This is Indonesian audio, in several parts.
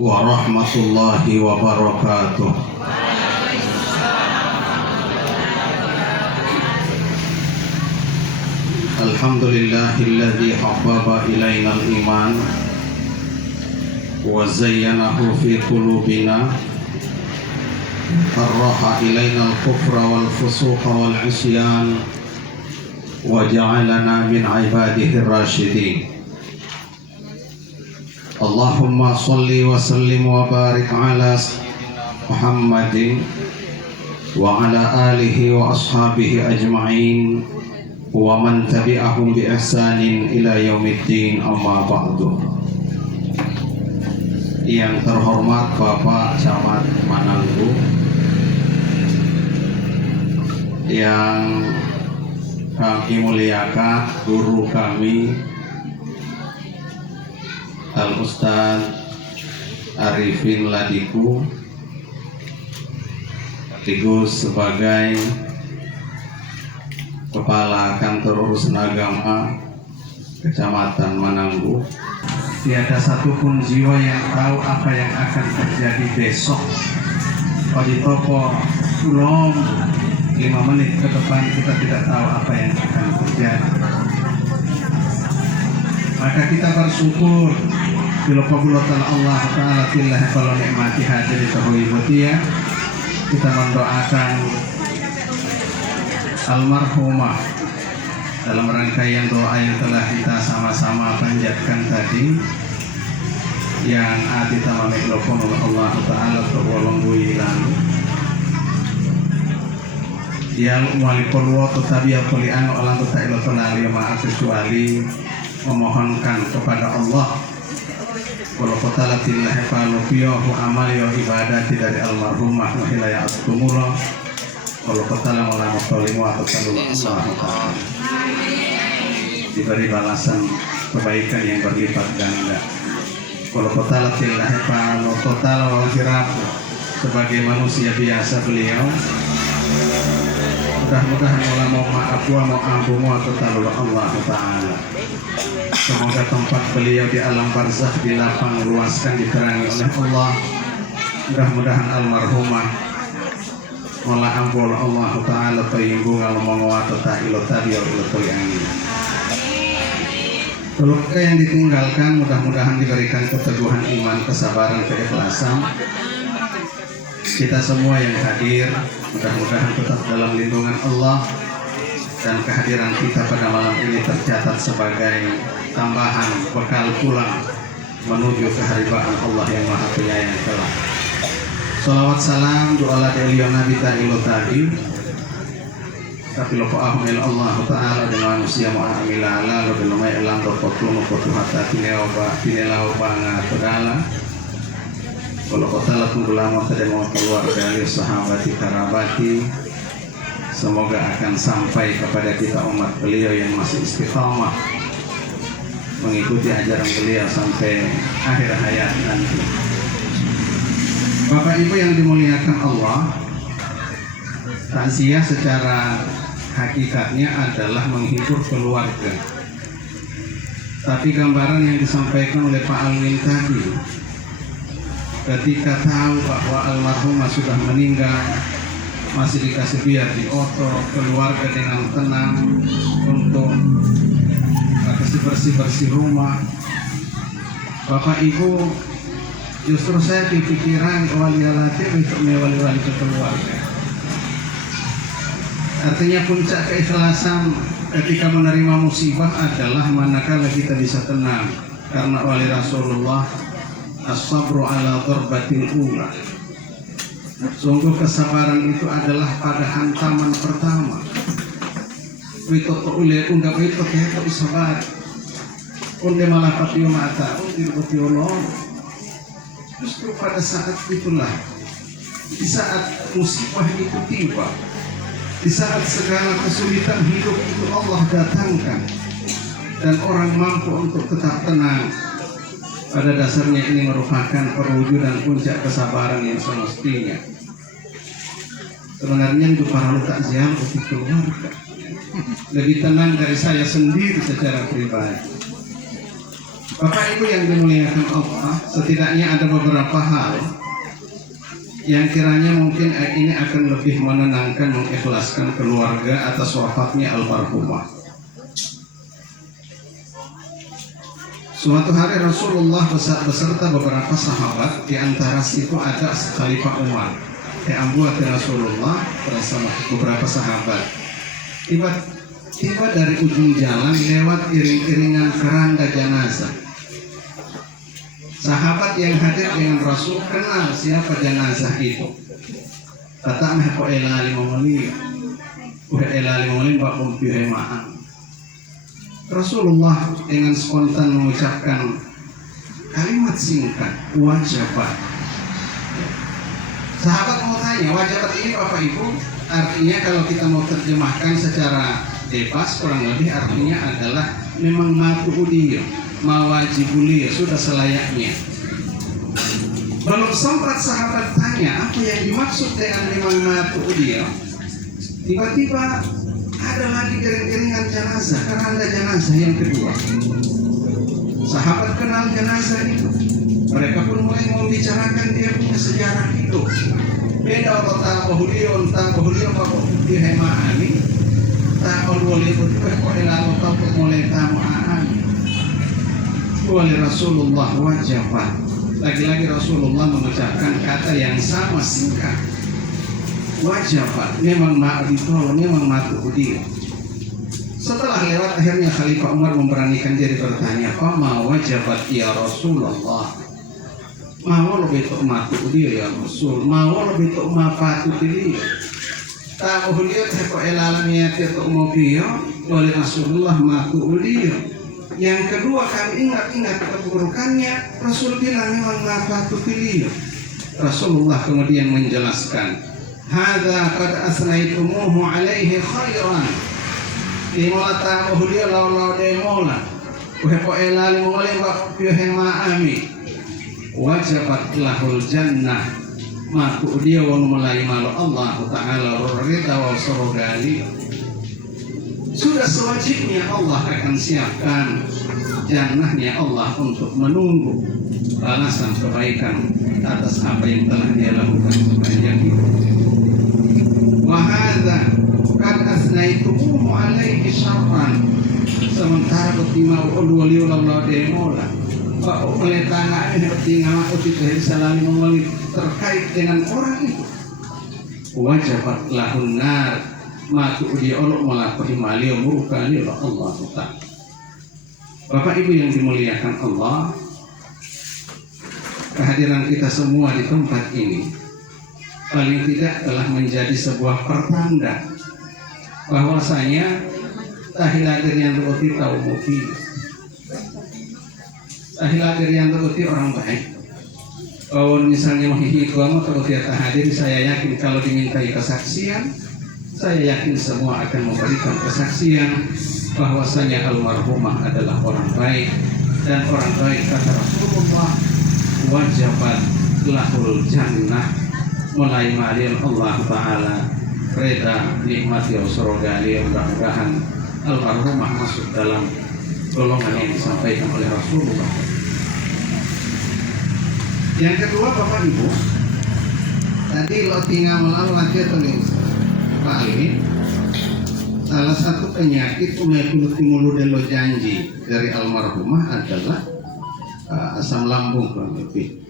warahmatullahi wabarakatuh. Alhamdulillahilladzi habbaba ilaina al-iman wa zayyanahu fi qulubina karraha ilaina al-kufra wal fusuqa wal isyan wa ja'alana min ibadihi ar-rasyidin. Allahumma salli wa sallim wa barik ala Muhammadin wa ala alihi wa ashabihi ajma'in wa man tabi'ahum bi ihsanin ila yaumiddin, amma ba'du. Yang terhormat Bapak Camat Mananggu, yang kami muliakan guru kami Al-Ustaz Arifin Ladiku, sekaligus sebagai Kepala Kantor Urusan Agama Kecamatan Mananggu. Tiada satupun jiwa yang tahu apa yang akan terjadi besok. Kalau di toko ulong 5 menit ke depan kita tidak tahu apa yang akan terjadi. Maka kita bersyukur bila qabulatan Allah Ta'ala tillah kalau nikmati hadir tahuibutia. Kita mendoakan almarhumah dalam rangkaian doa yang telah kita sama-sama panjatkan tadi, yang ati tamamik lokon oleh Allah Ta'ala terwolong builan yang wali polwo tetapi yang polian olah tak ilotonali maaf kecuali memohonkan kepada Allah kalau kota latillah falufiyahu amal ya ibadah dari almarhumah wa hilayah at-tumura kalau kota lamala mutolimu atau Allah diberi balasan kebaikan yang berlipat ganda. Kalau kota latillah falu total wa jirafu sebagai manusia biasa beliau, mudah-mudahan Allah mau maaf wa mau ampumu atau talul Allah Ta'ala. Semoga tempat beliau di alam barzakh dilapang luaskan diterangi oleh Allah. Mudah-mudahan almarhumah mola ampul Allah Ta'ala tayyibung al-mawat ta'ila tabi'u ila keluarga yang ditinggalkan mudah-mudahan diberikan keteguhan iman, kesabaran, keikhlasan. Kita semua yang hadir mudah-mudahan tetap dalam lindungan Allah, dan kehadiran kita pada malam ini tercatat sebagai tambahan bekal pulang menuju keharibaan Allah yang Maha Penyayang kelak. Salawat salam doa dari Nabi ta'ala tadi tapi lupa ahmil Allah Ta'ala dengan manusia mu'amila lalu belumai elang berpotong hatta tinelau banga tegala. Kalau kota latung ulama tadi mau keluar dari sahabat karabati, semoga akan sampai kepada kita umat beliau yang masih istiqamah mengikuti ajaran beliau sampai akhir hayat nanti. Bapak Ibu yang dimuliakan Allah, takziah secara hakikatnya adalah menghibur keluarga. Tapi gambaran yang disampaikan oleh Pak Alwin tadi, ketika tahu bahwa almarhumah sudah meninggal, masih dikasih biar di oto keluarga dengan tenang untuk bersih-bersih rumah. Bapak Ibu, justru saya dipikiran wali relatif untuk mewali-wali ke keluarga. Artinya puncak keikhlasan ketika menerima musibah adalah manakala kita bisa tenang, karena wali Rasulullah as-sabru ala darbatil ula. Sungguh kesabaran itu adalah pada hantaman pertama. Wito ule unggap wito keto isabar. Unde malapat yo mata, unde yo justru pada saat itulah, di saat musibah itu tiba, di saat segala kesulitan hidup itu Allah datangkan, dan orang mampu untuk tetap tenang. Pada dasarnya ini merupakan perwujudan puncak kesabaran yang semestinya. Sebenarnya itu para takziah untuk keluarga lebih tenang dari saya sendiri secara pribadi. Bapak Ibu yang dimuliakan Allah, setidaknya ada beberapa hal yang kiranya mungkin ini akan lebih menenangkan, mengikhlaskan keluarga atas wafatnya almarhumah. Suatu hari Rasulullah beserta beberapa sahabat, di antara situ ada Khalifah Umar, Abu Rasulullah bersama beberapa sahabat. Tiba dari ujung jalan lewat iring-iringan keranda jenazah. Sahabat yang hadir dengan Rasul kenal siapa jenazah itu. Kata ko elali mengoli, udah elali mengoli bak mempiremaan. Rasulullah dengan spontan mengucapkan kalimat singkat, wajabat. Sahabat mau tanya, wajabat ini Bapak Ibu artinya kalau kita mau terjemahkan secara bebas kurang lebih artinya adalah memang matu'udiyah, mawajibuliyah, sudah selayaknya. Belum sempat sahabat tanya apa yang dimaksud dengan memang matu'udiyah, tiba-tiba ada lagi iring-iringan jenazah, keranda jenazah yang kedua. Sahabat kenal jenazah itu. Mereka pun mulai membicarakan dia punya sejarah hidup. Beda kota Bahulion, tak Bahulion apa dihemani, tak oleh berdua kau elang atau mulai tamu ani. Oleh Rasulullah wajabat. Lagi-lagi Rasulullah mengucapkan kata yang sama singkat. Wajabat, memang ma'rifah, memang matu'udiyah. Setelah lewat akhirnya Khalifah Umar memberanikan diri bertanya, "Apa wajabat ya Rasulullah?" Mau lebih tuk matu'udiyah ya Rasul, mau lebih tuk ma'patu'udiyah. Tak boleh kok elalamnya tuk ma'piyah, oleh Rasulullah matu'udiyah. Yang kedua kami ingat keburukannya, Rasul bilang memang ma'patu'udiyah. Rasulullah kemudian menjelaskan, hadza qad asnaitumuhu alaihi khairan. Imola ta muhliya law demola. Ko elali mole wa hema ami. Wajabat lahul jannah. Maku dia wong mulai malu Allah Ta'ala ridha wa surgali. Sudah sewajibnya Allah akan siapkan jannahnya Allah untuk menunggu balasan kebaikan atas apa yang telah dia lakukan sepanjang hidup. Wahada kan asnaitumuhu alaihi syarran. Sementara ketima ulwaliullah demola Pak oleh tanah ini tinggal uti dari salami mengoli terkait dengan orang itu. Wajabat lahun nar matu dia Allah melakukan malio murukani Allah Ta'ala. Bapak Ibu yang dimuliakan Allah, kehadiran kita semua di tempat ini paling tidak telah menjadi sebuah pertanda bahwasanya tahiladir yang teruti tahu muti, tahiladir yang teruti orang baik. Kalau misalnya menghihi kamu teruti hadir, saya yakin kalau dimintai kesaksian, saya yakin semua akan memberikan kesaksian bahwasanya almarhumah adalah orang baik, dan orang baik kata Rasulullah wajabat lahul jannah, mulai malil Allah Ta'ala reda nikmati surga. Mudah-mudahan almarhumah masuk dalam golongan yang disampaikan oleh Rasulullah. Yang kedua Bapak Ibu, tadi lo tinggal melalui lagi tulis Pak Ali, salah satu penyakit umekulu delo janji dari almarhumah adalah asam lambung kurang lebih.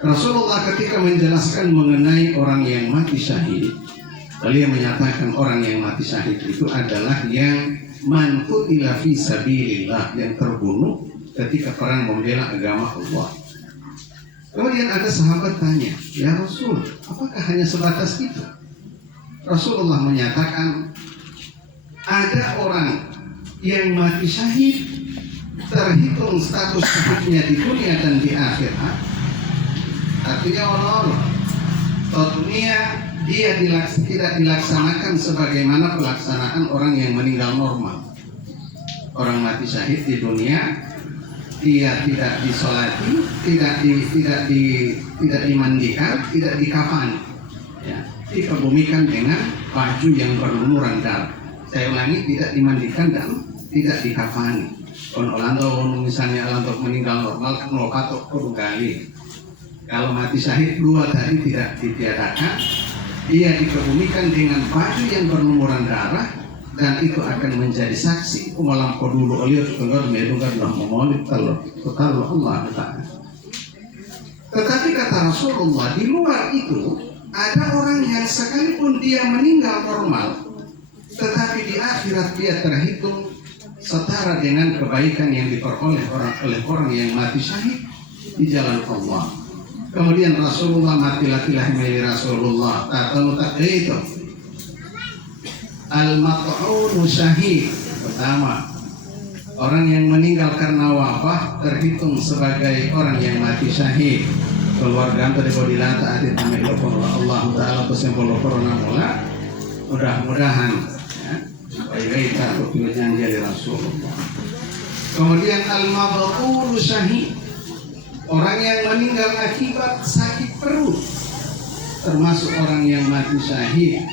Rasulullah ketika menjelaskan mengenai orang yang mati syahid, beliau menyatakan orang yang mati syahid itu adalah yang man qutila fi sabilillah, yang terbunuh ketika perang membela agama Allah. Kemudian ada sahabat tanya, ya Rasul, apakah hanya sebatas itu? Rasulullah menyatakan, ada orang yang mati syahid terhitung status hidupnya di dunia dan di akhirat. Artinya Allah dunia dia tidak dilaksanakan sebagaimana pelaksanaan orang yang meninggal normal. Orang mati syahid di dunia dia tidak disolati, tidak dimandikan, tidak dikafani, ya, dikebumikan dengan baju yang berlumuran darah. Saya ulangi, tidak dimandikan dan tidak dikafani. Orlando misalnya Orlando meninggal normal kan lo patok kudu kali. Kalau mati syahid dua tadi tidak ditiadakan, dia dikebumikan dengan baju yang berlumuran darah dan itu akan menjadi saksi malam dulu oleh Tuhan medungan dalam memolit kalau Allah Taala. Tetapi kata Rasulullah, di luar itu ada orang yang sekalipun dia meninggal normal, tetapi di akhirat dia terhitung setara dengan kebaikan yang diperoleh oleh orang yang mati syahid di jalan Allah. Kemudian Rasulullah mati latilah meli Rasulullah tak itu al-mat'un syahid. Pertama, orang yang meninggal karena wabah terhitung sebagai orang yang mati syahid. Keluarga ante di lata ati tamai Allah Taala pesempol corona mula. Mudah-mudahan baik tak yang jadi Rasulullah. Kemudian al-mab'un syahid, orang yang meninggal akibat sakit perut, termasuk orang yang mati syahid.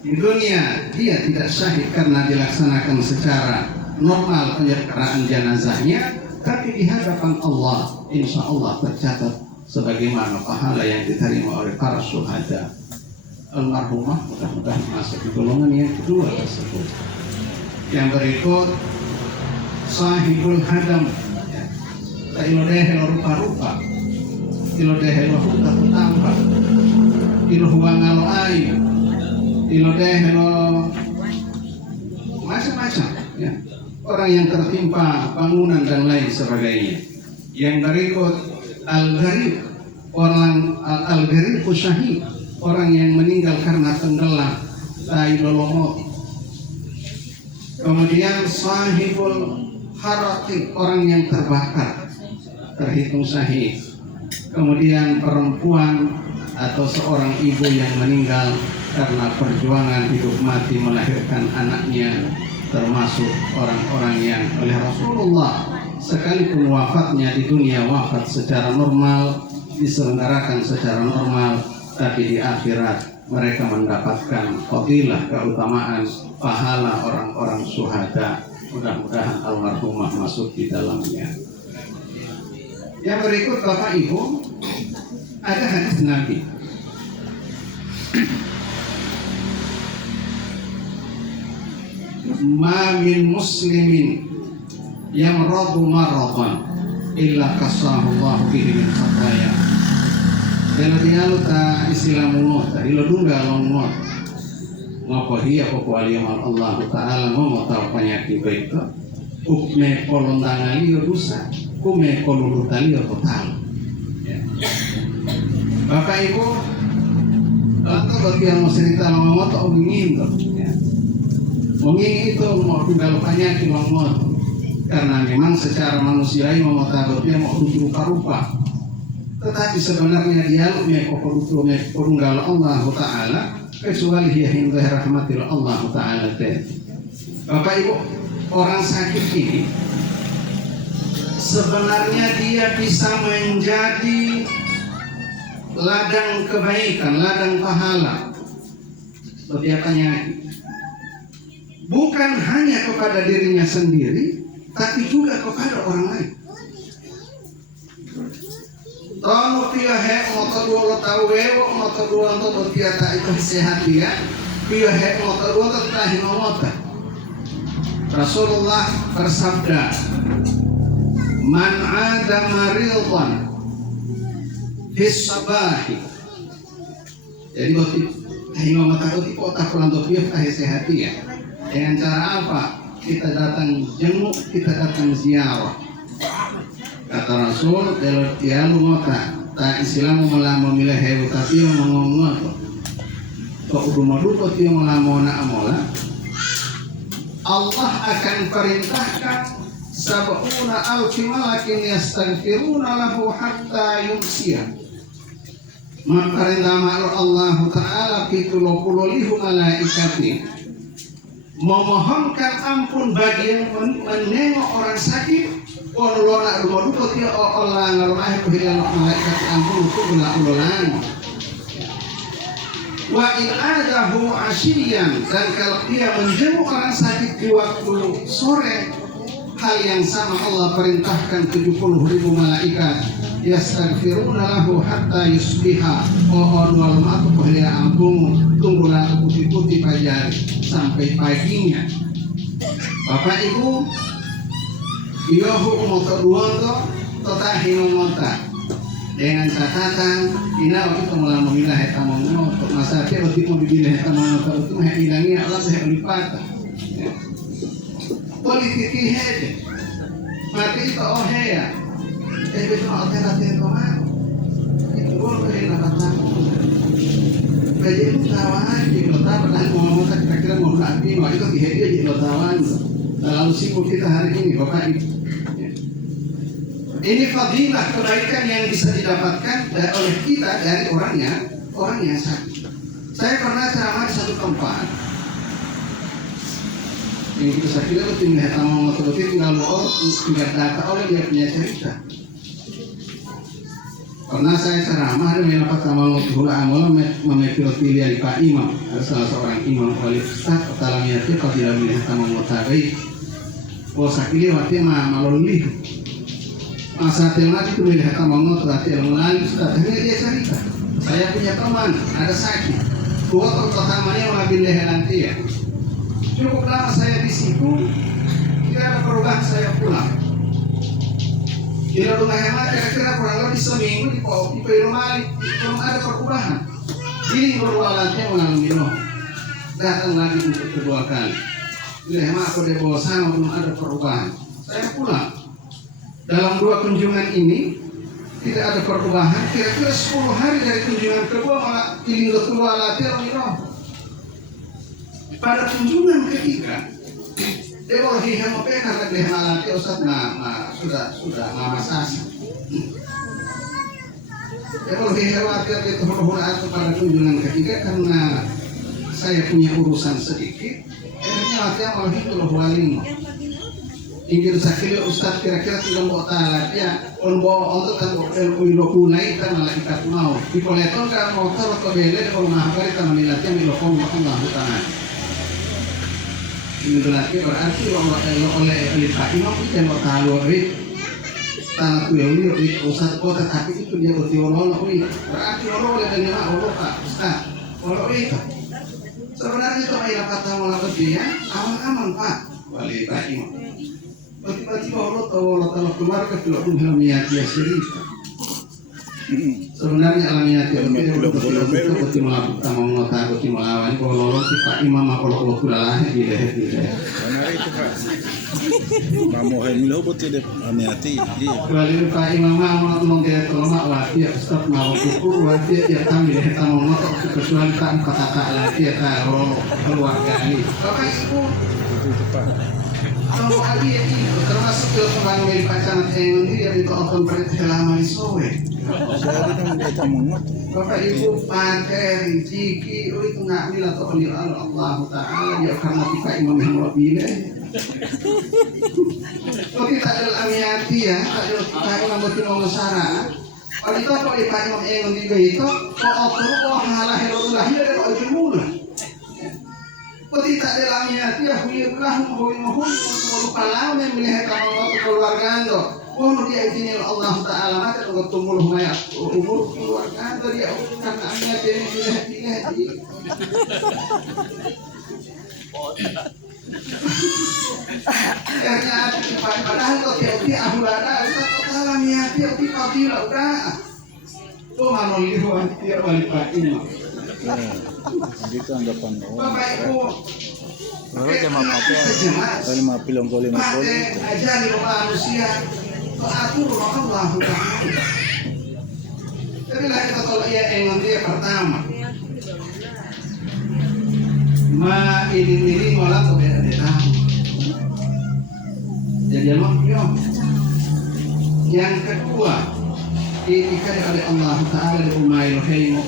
Di dunia dia tidak syahid karena dilaksanakan secara normal penyertaan jenazahnya, tapi di hadapan Allah insya Allah tercatat sebagaimana pahala yang diterima oleh para syuhada. Almarhumah mudah-mudahan masuk di golongan yang kedua tersebut. Yang berikut sahibul hadam, tak ilodehe rupa-rupa, ilodehe huta tambah, ilohuangalo air, ilodehe macam-macam, ya. Orang yang tertimpa bangunan dan lain sebagainya. Yang berikut al-gharib, orang al-gharib syahid, orang yang meninggal karena tenggelam, tailolomot. Kemudian sahibul haraqi, orang yang terbakar, terhitung syahid. Kemudian perempuan atau seorang ibu yang meninggal karena perjuangan hidup mati melahirkan anaknya, termasuk orang-orang yang oleh Rasulullah sekalipun wafatnya di dunia wafat secara normal, diselenggarakan secara normal, tapi di akhirat mereka mendapatkan fadilah, keutamaan, pahala orang-orang syuhada. Mudah-mudahan almarhumah masuk di dalamnya. Yang berikut Bapak Ibu, ada hadis Nabi. Ma min muslimin yamradu maradan illa kasahullahu bihi min khataya. Kalau dia luta istilah mut, ilo dungga longmot. Ngapa dia pokok aliyamal Allah Taala mau tahu penyakit itu. Ukme kolondangan liyo dosa, kume kolulutan liyo total. Ya. Bapak Ibu, lantas bagi yang mau cerita longmot atau ingin tuh. Mungkin itu mau tinggal penyakit longmot, karena memang secara manusiawi mau tahu dia mau rupa-rupa. Tetapi sebenarnya dia menunggal Allah Taala kecuali dia hingga rahmatil Allah Taala. Bapak Ibu, orang sakit ini sebenarnya dia bisa menjadi ladang kebaikan, ladang pahala. Setiap penyakit bukan hanya kepada dirinya sendiri, tapi juga kepada orang lain. Tono pia he motor dua lo tahu wewo motor dua lo dia tak itu sehat dia. Pia he motor dua tak tahu motor. Rasulullah bersabda, "Man ada maridhan fis sabahi." Jadi waktu tahu motor itu kota pulang tu pia tak sehat dia. Dengan cara apa? Kita datang jenguk, kita datang ziarah. Kata Rasul, kalau dia lu ngota, tak Islam malah memilih hebu tapi yang mengomong apa? Kau udah madu kau dia malah mau nak mola. Allah akan perintahkan sab'una alfi malakin yastaghfiruna lahu hatta yumsiya. Maka perintah Allah Taala pitululihu malaikati memohonkan ampun bagi yang menengok orang sakit. Kalau nak rumah duka dia orang ngarumah kehilangan malaikat ampun itu berulang. Wa in adahu asyian, dan kalau dia menjenguk orang sakit di waktu sore, Hal yang sama Allah perintahkan 70.000 malaikat yastaghfiruna lahu hatta yusbiha. Pohon wal ma'tu pohlia ampung tunggulah putih-putih pajari sampai paginya. Bapak Ibu, Yohu moto duonto tota hinongonta dengan catatan ina itu malah memilah eta mongoto masa dia lebih mau dibilah eta mongoto itu hilangnya Allah saya lipatan. Politiki hede mati itu ohea betul alternatif kemana itu boleh dapat tahu baju itu tawan di kota pernah ngomong kira-kira mau lagi mau itu hede di tawan dalam sibuk kita hari ini Bapak Ibu. Ini fadilah kebaikan yang bisa didapatkan oleh kita dari orang yang sakit. Saya pernah ceramah di satu tempat. Yang kita sakit itu tinggal ngomong betul tinggal tinggal data oleh dia punya cerita. Pernah saya ceramah ada mendapat sama hula amal memepilotili Pak Imam, ada salah seorang imam wali ustad dalamnya kalau tidak melihat sama mutabai. Oh sakit waktu malolih. Masa temat itu melihat sama mutabai melalui ustad. Akhirnya dia cerita. Saya punya teman ada sakit. Kuat utamanya mengambil nanti ya. Cukup lama saya di situ, tidak ada perubahan saya pulang. Di rumah hemat kira-kira kurang lebih seminggu di Piromali belum ada perubahan. Ini berwalatnya mengalami minum. Datang lagi untuk kedua kali. Di hemat aku di bawah sama belum ada perubahan. Saya pulang. Dalam 2 kunjungan ini tidak ada perubahan. Kira-kira 10 hari dari kunjungan kedua malah pilih kedua latih minum. Pada kunjungan ketiga, dia kalau hilang apa karena dia malatih Ustaz sudah lama sasa. Dia kalau hilang itu berhubungan pada kunjungan ketiga karena saya punya urusan sedikit. Akhirnya latihan malah itu loh waling. Ingin sakit Ustaz kira-kira tinggal bawa talat ya, bawa untuk kan ilmu naik kan malah kita mau. Di koleton kan motor atau beli kalau mahal kita melihatnya milokon Allah tangan. Ini berarti oleh Pak Imam itu yang tahu tanah kuil usah kota tapi itu dia berarti orang oleh dengan Allah Pak Ustaz kalau itu sebenarnya itu ayat kata malah dia aman Pak wali Pak Imam tiba-tiba Allah tahu Allah tahu keluar ke film ilmiah dia sendiri. Sebenarnya alamiah itu betul melakukan mengatakan betul melawan kalau Pak Imam kalau Allah di leher. Karena itu Pak. Kamu hemilo betul deh amiati. Kalau Pak Imam mau menggerak lemak wajib stop mau ukur wajib ya kami leher tamu motor kecuali tak kata lagi ya kalau keluarga ini. Bapak Ibu Itu Pak. kalau lagi ini termasuk ke pembangunan pacaran yang ini yang itu akan berlama di sore. Saya kan kita mengut. Bapak Ibu pakai ciki itu nggak bila atau Allah Taala dia karena kita imam yang lebih deh. Kalau kita ada amiati ya, kita imam betul mau syarat. Kalau itu kok Pak Imam yang tiga itu kok atur kok halah helullah ya ada ujungnya. Kalau tidak ada amiati ya huyulah huyuhun untuk kalau melihat kalau keluarga ando. Oh dia ini Allah Taala maka untuk tumbuh mayat umur keluarga dia karena hanya dia dilihat padahal kau tiap ahulada kita total niat tiap pagi udah tuh manolihuan tiap balik Imam. Gitu anggapan Bapak Ibu Kali mapilong kali aja di manusia atur Allah Taala. Jadi lah kita tolak ya yang dia pertama. Ma ini malah tuh beda tahu. Jadi yang kedua diikat oleh Allah Taala di umail haymo.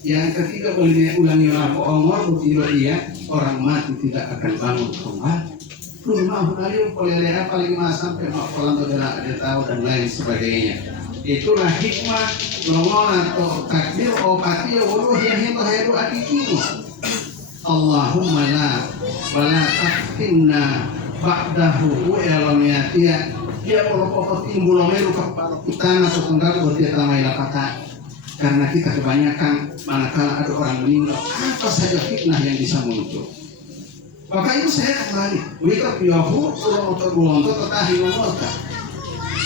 Yang ketiga boleh ulangi lagi omor bukiro iya orang mati tidak akan bangun kembali. Rumah hari boleh paling 5 sampai 4 kolam ada tahu dan lain sebagainya. Itulah hikmah longonan atau takdir opati wuluh yang hidup akikimu. Allahumma la wala taftinna ba'dahu elomnya dia pokok timbul meru kita atau tenggal buat dia tamai lapatan. Karena kita kebanyakan manakala ada orang meninggal, apa saja fitnah yang bisa muncul. Maka itu saya kembali, wika piyahu urung untuk bulonto tetahi ngomota.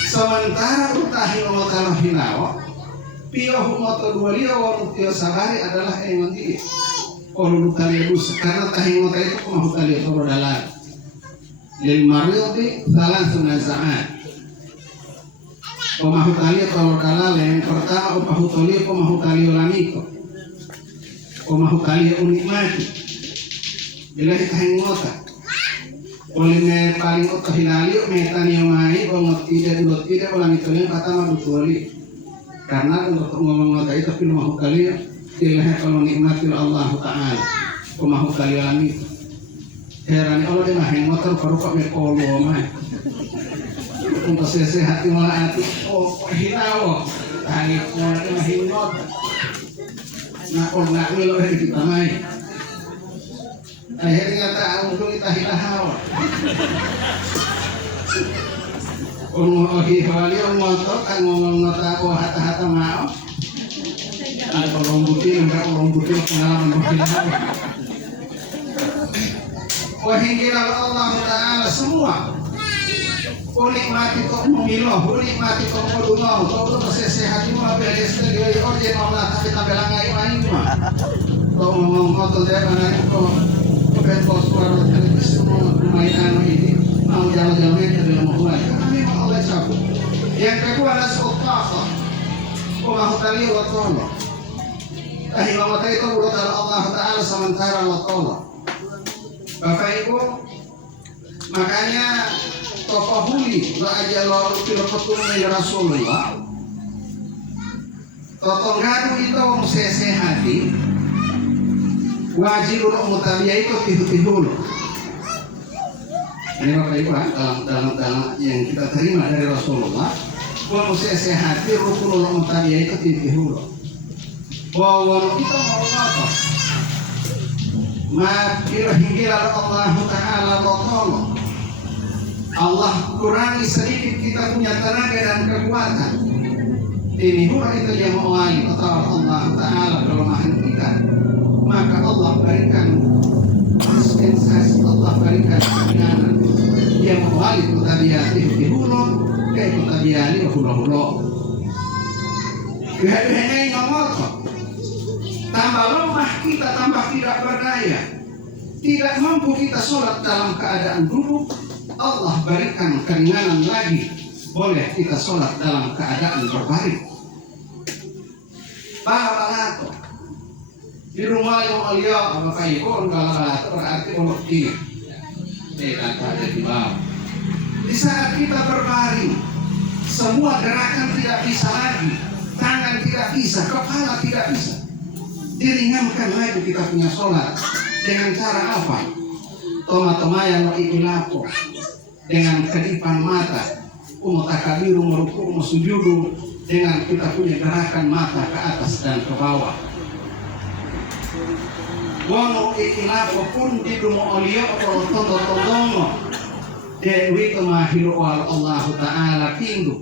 Sementara utahi ngomota lahinawa, piyahu moto dua liya waru tiyo sabari adalah engon dia. Kalau lutali dus, karena tahi ngomota itu kemahu tali toro dalam. Lil mariyati salan sunazaan. Pemahu tali atau kalal yang pertama pemahu tali pemahu tali ulamiko pemahu tali unikmati bila kita ngota oleh paling otoh hilali metani mai bongot tidak ulamiko yang pertama betul karena untuk ngomong ngota itu pemahu tali tidak kalau nikmati Allah Taala pemahu tali ulamiko heran Allah dia mah motor baru kok mekolo mah untuk sehat malah hati hinawo tangis malah hinot nak nggak milo dari kita main akhirnya tak untuk kita hinawo hihwali motor kan ngomong nota hata mau ada orang putih pengalaman berhinawo wahinggiral Allah Ta'ala semua nikmati kok memiloh, nikmati kok moduno, kok udah sehat itu mah beres dari orjen malah tapi tampil ngai main mah. Kok ngomong motor dia mana kok kok suara terus mainan ini mau jalan-jalan ke dalam rumah. Karena memang Allah cabut. Yang kedua adalah sotafa. Kok mau tali wa tolo. Tahi mau tali itu udah Allah Taala sementara wa tolo. Bapak Ibu, makanya tafahuli la ajalo fil fatumi Rasulullah totonggadu itu sesehati wajib mutabiyah itu tihu-tihu ini Bapak Ibu dalam yang kita terima dari Rasulullah wa sesehati rukunul mutabiyah itu tihu-tihu bahwa kita mau apa ma hinggilah Allah Ta'ala wa Allah kurangi sedikit kita punya tenaga dan kekuatan. Ini hura itu yang mewali atau Allah Ta'ala kelemahan kita. Maka Allah berikan dispensasi, Allah berikan keringanan. Dia mewali kutabiyati hulu, kayak kutabiyali hulu-hulu. Kehendak ngomong tambah lemah kita, tambah tidak berdaya. Tidak mampu kita sholat dalam keadaan duduk. Allah berikan keringanan lagi, boleh kita sholat dalam keadaan berbaring. Balato di rumah yang mulia Bapak Ibu balato berarti mengerti. Tidak ada di bawah. Di saat kita berbaring, semua gerakan tidak bisa lagi, tangan tidak bisa, kepala tidak bisa. Diringankan lagi kita punya sholat dengan cara apa? Toma-toma yang ikilapo. Dengan kedipan mata, umutakabiru meruku sujudu dengan kita punya gerakan mata ke atas dan ke bawah. Wono ikilapo pun didumo olio kalau tondo-tondongo dewi kemahiru Allah Ta'ala pindu.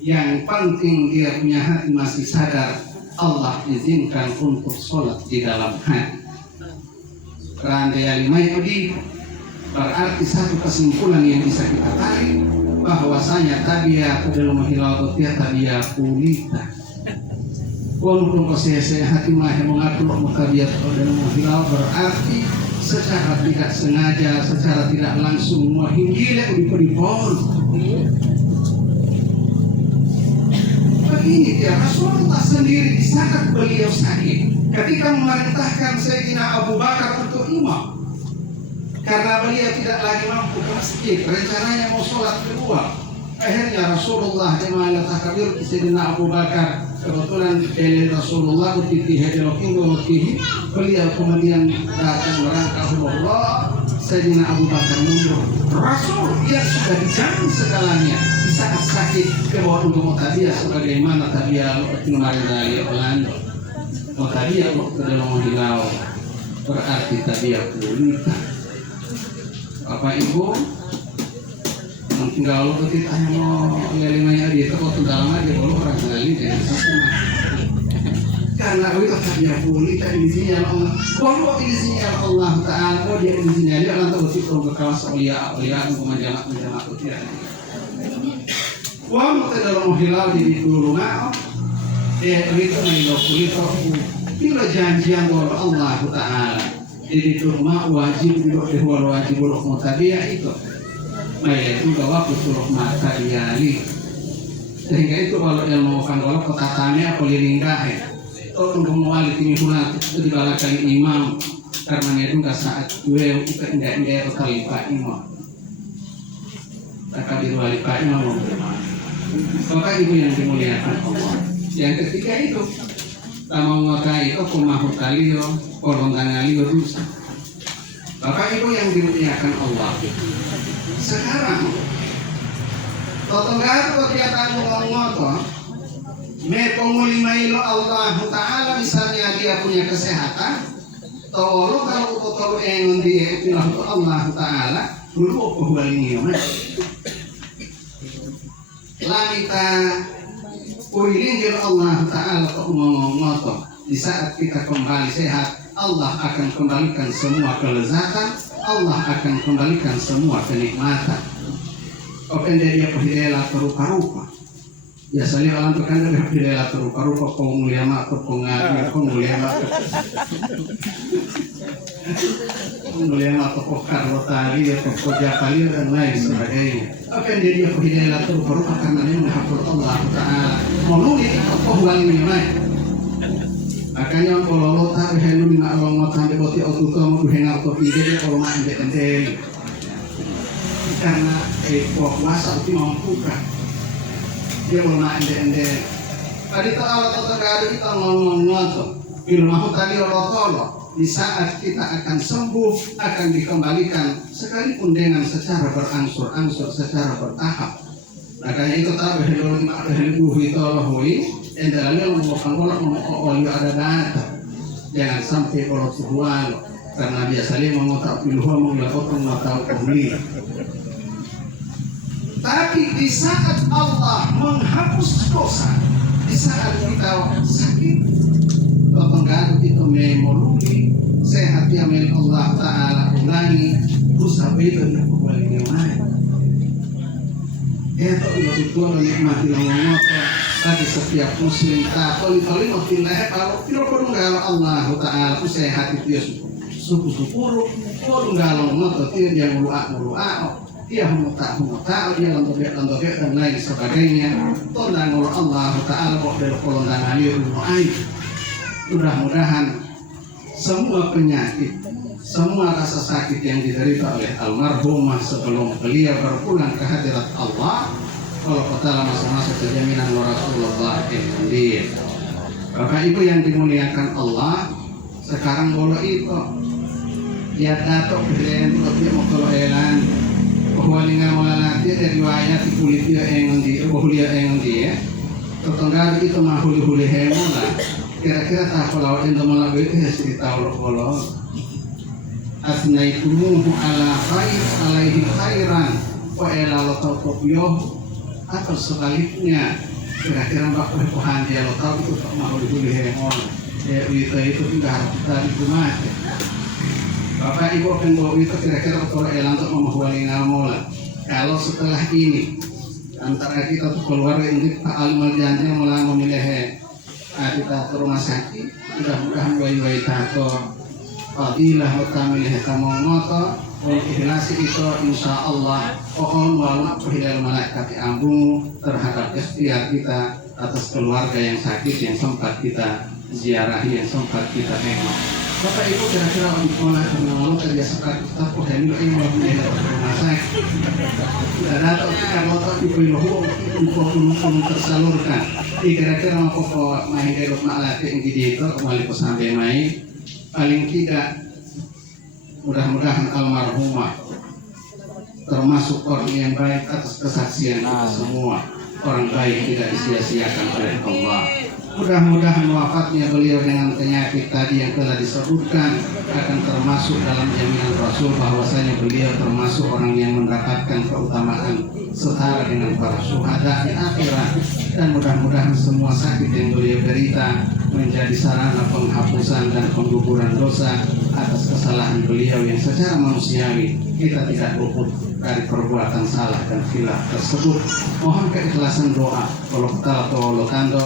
Yang penting dia punya hati masih sadar Allah izinkan untuk sholat di dalam hati. Randai alimai udi berarti satu kesimpulan yang bisa kita tarik bahwasanya tabia dalam hilau dia tabia kulita. Walaupun posisi hati mah yang mengatur tabiat dalam hilau berarti secara tidak sengaja, secara tidak langsung menghinggilah udipon. Begini dia Rasulullah sendiri di saat beliau sakit ketika memerintahkan Sayyidina Abu Bakar untuk imam. Karena beliau tidak lagi mampu ke masjid, rencananya mau sholat kedua. Akhirnya Rasulullah jemaah takbir Sayyidina Abu Bakar kebetulan Rasulullah ketika beliau kemudian datang merangkak Allah Sayyidina Abu Bakar mundur. Rasul dia sudah dijamin segalanya di saat sakit kebawa untuk mutabiah sebagaimana tabiah kemarin dari Orlando. Mutabiah waktu dalam hilau berarti tabiah kulita. Bapak Ibu, tinggal lo kita mau lelimanya dia itu waktu dalam aja kalau orang kali jadi sempurna karena itu hanya boleh tak izinnya Allah kalau izinnya Allah Taala oh dia izinnya dia lantas itu berkawas ulia untuk menjamak itu tidak wah kita dalam hilal di dulu nggak itu menilai bila janjian oleh Allah Taala di rumah wajib duduk di luar wajib duduk mutabiah itu itu bahwa kusuruk mata diali sehingga itu kalau yang mau kan kalau ketatannya apa liringgah ya untuk mewali ini hula itu dibalakan imam karena itu nggak saat gue itu enggak kali pak imam tak di wali pak imam mau bagaimana maka itu yang dimuliakan Allah yang ketiga itu tamu maka itu kumahu kalio korongkan kalio dosa maka itu yang dimuliakan Allah. Sekarang totonggar kegiatan ngotot me pengulimailo Allah Ta'ala misalnya dia punya kesehatan tolo kalau tolo engon dia itu Allah Ta'ala dulu pohwalini lamita kuilin Allah Ta'ala kok ngotot di saat kita kembali sehat Allah akan kembalikan semua kelezatan Allah akan kembalikan semua kenikmatan. Open dia pahidela terupa-rupa. Biasanya orang tu kan ada pahidela terupa-rupa penguliama atau penguliama atau karotali atau kojapali dan lain sebagainya. Open dia pahidela terupa-rupa karena dia menghafal Allah Taala. Menulis apa buangnya mai. Makanya kalau lo tak berhenu dengan Allah mau sampai boti otuto mau berhenu atau ide kalau mak ende karena puasa itu mampukan dia mau mak ende tadi tu awal atau terkadang kita ngomong tuh ilmu tadi Allah di saat kita akan sembuh akan dikembalikan sekalipun dengan secara berangsur-angsur secara bertahap. Makanya itu tak berhenu itu Allah dalamnya ngomong kalau ada data jangan sampai kalau sebuah karena biasanya mau tak pilih mau melakukan mau tahu pembeli tapi di saat Allah menghapus dosa di saat kita sakit pengaruh itu memoluli sehat yang Allah Ta'ala ulangi terus apa itu yang kembali mana ya tak betul dan nikmati Allah bagi setiap muslim tak kali-kali mafilah kalau tidak perlu Allah Ta'ala sehat itu ya syukur kalau ngotot dia muluak dia muta dia lantoget dan lain sebagainya tolong Allah Ta'ala kok dari kolongan air mudah-mudahan semua penyakit semua rasa sakit yang diderita oleh almarhumah sebelum beliau berpulang ke hadirat Allah kalau kata masa-masa kejaminan Rasulullah dia Bapak Ibu yang dimuliakan Allah sekarang bola itu ya datuk kejadian itu mau kalau elan bahwa dengan melalati dari riwayat di kulit dia yang di bahulia yang dia tetangga itu mah huli-huli hemola kira-kira tak kalau itu malah itu ya cerita Allah asnaitumuhu ala khair alaihi khairan wa ila lataqiyuh atau sebaliknya kira-kira mbak perempuan dia lo tahu itu tak mau dibeli hemon ya itu tidak harus kita digunakan Bapak Ibu akan bawa itu kira-kira kalau elang untuk memahwali ngamola kalau setelah ini antara kita tuh keluar ini Pak Alimal Janji mulai memilih kita ke rumah sakit mudah-mudahan bayi-bayi tato fadilah utamilih kamu ngoto ikhlas itu insya Allah pohon walau perhidal malaikat ambung terhadap ikhtiar kita atas keluarga yang sakit yang sempat kita ziarahi yang sempat kita tengok. Bapak Ibu kira-kira untuk mulai mengelola kerja sekat kita pohon ini mau menjadi rumah sakit. Dan atau kalau tak dipilih untuk tersalurkan. Kira-kira mau pokok main keruk maklati yang gitu kembali ke sampai main paling tidak. Mudah-mudahan almarhumah termasuk orang yang baik atas kesaksian kita semua orang baik tidak disia-siakan oleh Allah Mudah-mudahan wafatnya beliau dengan penyakit tadi yang telah disebutkan akan termasuk dalam jaminan Rasul bahwasanya beliau termasuk orang yang mendapatkan keutamaan setara dengan para syuhada di akhirat. Dan mudah-mudahan semua sakit yang beliau derita menjadi sarana penghapusan dan pengguguran dosa atas kesalahan beliau yang secara manusiawi kita tidak luput dari perbuatan salah dan khilaf tersebut. Mohon keikhlasan doa. Kalau kita atau tando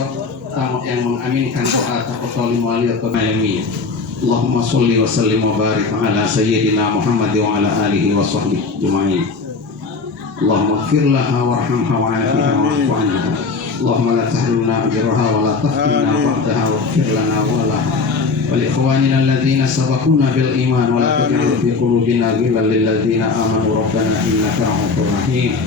tamu yang mengaminkan doa taqabbal wali atau alamin. Allahumma sholli wa sallim wa barik ala sayyidina Muhammad wa ala alihi wa sahbihi ajma'in. Allahumma ighfir laha warhamha wa 'afiha wa'fu 'anha. Allahumma la tahrimna ajraha wa la taftinna wa'daha waghfir lana wa laha wa li ikhwanina alladhina sabaquna bil iman wa la taj'al fi qulubina ghillan lil ladzina amanu rabbana innaka ra'ufur rahim.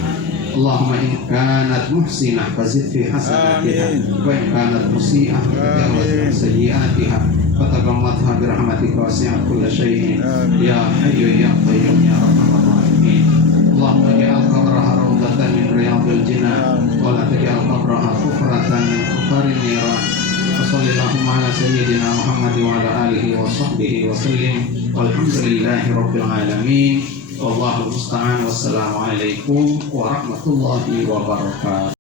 Allahumma in kanat muhsinah fazid fi hasanatiha wa in kanat musi'ah fatawaz sayyi'atiha fataqammatha bi rahmatika wasi'at kulla syai'in ya hayyu ya qayyum ya arhamar rahimin. Allahumma ja'al qabraha rawdatan min riyadil jinan wa la taj'al qabraha hufratan min hufarin niran. Sallallahu ala sayyidina Muhammad wa ala alihi wa sahbihi wa sallim walhamdulillahi rabbil alamin. Wallahu musta'an. Wassalamualaikum warahmatullahi wabarakatuh.